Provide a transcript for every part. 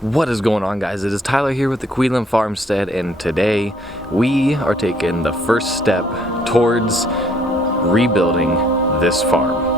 What is going on, guys? It is Tyler here with the Coelum Farmstead, and today we are taking the first step towards rebuilding this farm.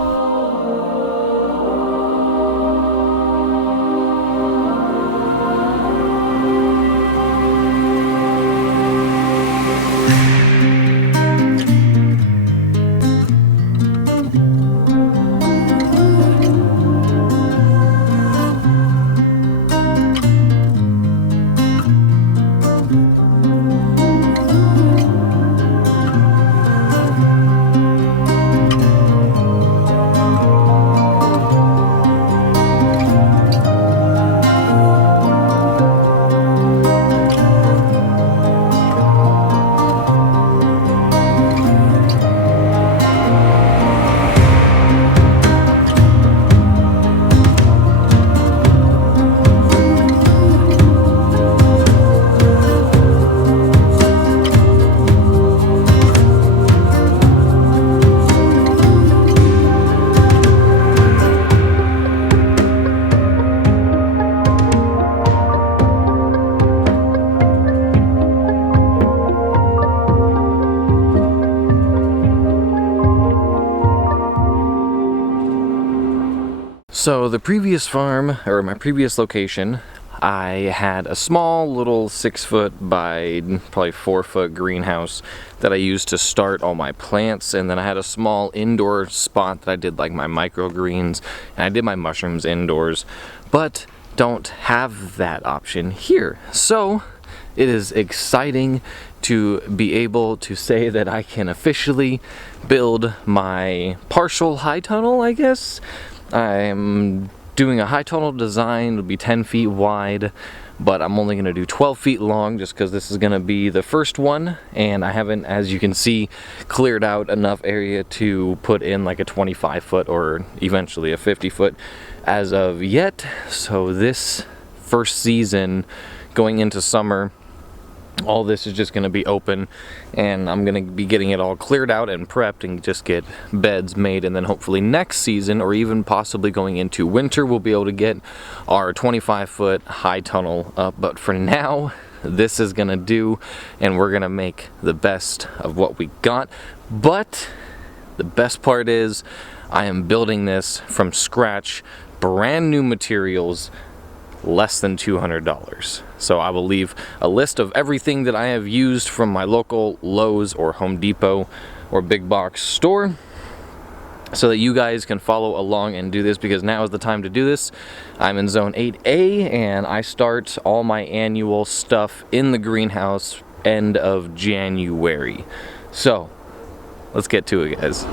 So the previous farm, or my previous location, I had a small little 6-foot by probably 4-foot greenhouse that I used to start all my plants, and then I had a small indoor spot that I did like my microgreens, and I did my mushrooms indoors, but don't have that option here. So it is exciting to be able to say that I can officially build my partial high tunnel, I guess. I'm doing a high tunnel design. It'll be 10 feet wide, but I'm only going to do 12 feet long just because this is going to be the first one, and I haven't, as you can see, cleared out enough area to put in like a 25-foot or eventually a 50-foot as of yet. So this first season going into summer, all this is just going to be open, and I'm going to be getting it all cleared out and prepped and just get beds made, and then hopefully next season, or even possibly going into winter, we'll be able to get our 25-foot high tunnel up. But for now, this is going to do, and we're going to make the best of what we got. But the best part is I am building this from scratch, brand new materials, less than $200. So I will leave a list of everything that I have used from my local Lowe's or Home Depot or big box store, so that you guys can follow along and do this, because now is the time to do this. I'm in zone 8A, and I start all my annual stuff in the greenhouse end of January. So let's get to it, guys.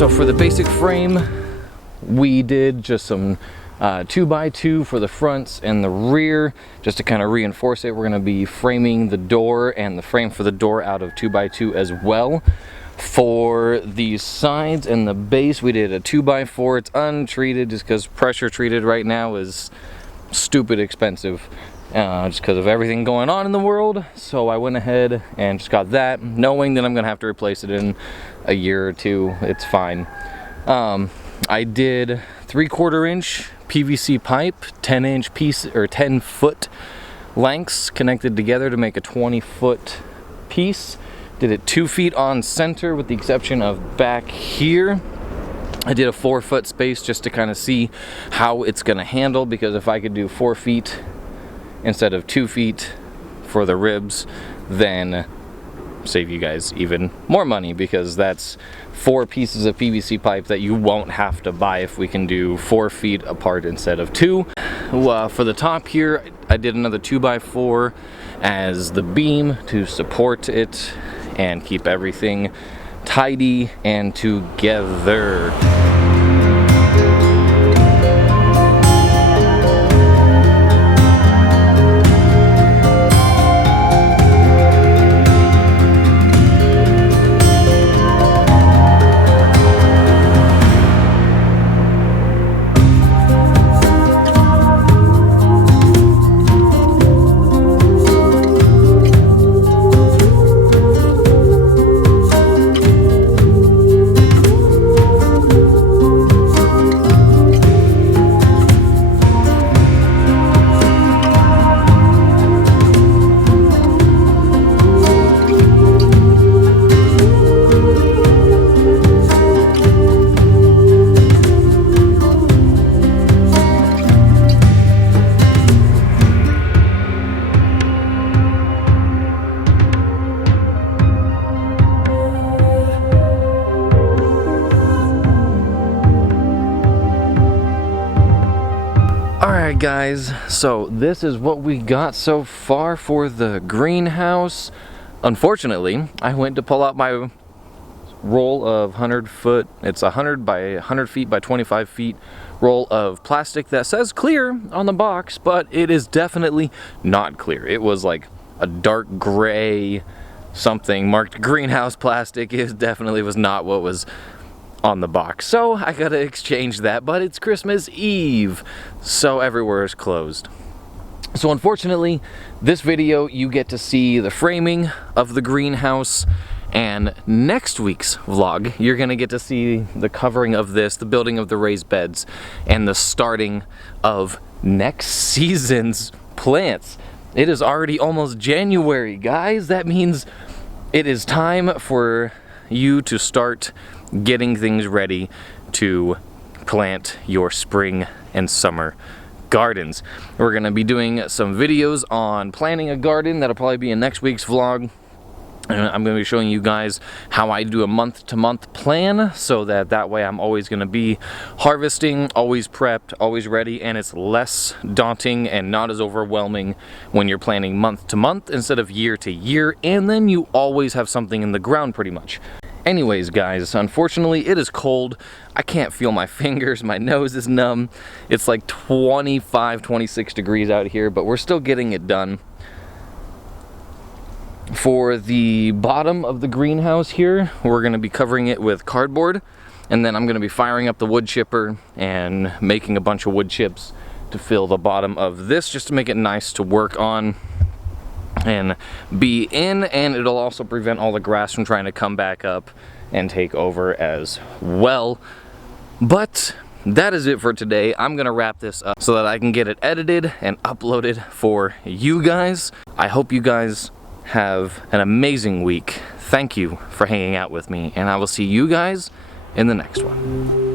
So for the basic frame, we did just some 2x2 for the fronts and the rear, just to kind of reinforce it. We're going to be framing the door and the frame for the door out of 2x2 as well. For the sides and the base, we did a 2x4. It's untreated just because pressure treated right now is stupid expensive, just because of everything going on in the world. So I went ahead and just got that, knowing that I'm going to have to replace it in a year or two. It's fine. I did 3/4 inch PVC pipe, 10-inch piece or 10-foot lengths connected together to make a 20-foot piece. Did it 2 feet on center with the exception of back here. I did a 4-foot space just to kind of see how it's going to handle, because if I could do 4 feet instead of 2 feet for the ribs, then save you guys even more money, because that's 4 pieces of PVC pipe that you won't have to buy if we can do 4 feet apart instead of 2. For the top here, I did another 2x4 as the beam to support it and keep everything tidy and together. Alright guys, so this is what we got so far for the greenhouse. Unfortunately, I went to pull out my roll of 100 foot, it's 100 by 100 feet by 25 feet roll of plastic that says clear on the box, but it is definitely not clear. It was like a dark gray something marked greenhouse plastic. It definitely was not what was on the box. So I gotta exchange that, but it's Christmas Eve, so everywhere is closed. So unfortunately, this video you get to see the framing of the greenhouse, and next week's vlog you're gonna get to see the covering of this, the building of the raised beds, and the starting of next season's plants. It is already almost January, guys. That means it is time for you to start getting things ready to plant your spring and summer gardens. We're going to be doing some videos on planting a garden. That'll probably be in next week's vlog. And I'm going to be showing you guys how I do a month-to-month plan, so that way I'm always going to be harvesting, always prepped, always ready, and it's less daunting and not as overwhelming when you're planning month-to-month instead of year-to-year, and then you always have something in the ground pretty much. Anyways guys, unfortunately it is cold. I can't feel my fingers, my nose is numb. It's like 25, 26 degrees out here, but we're still getting it done. For the bottom of the greenhouse here, we're going to be covering it with cardboard, and then I'm going to be firing up the wood chipper and making a bunch of wood chips to fill the bottom of this, just to make it nice to work on and be in, and it'll also prevent all the grass from trying to come back up and take over as well. But that is it for today. I'm gonna wrap this up so that I can get it edited and uploaded for you guys. I hope you guys have an amazing week. Thank you for hanging out with me, and I will see you guys in the next one.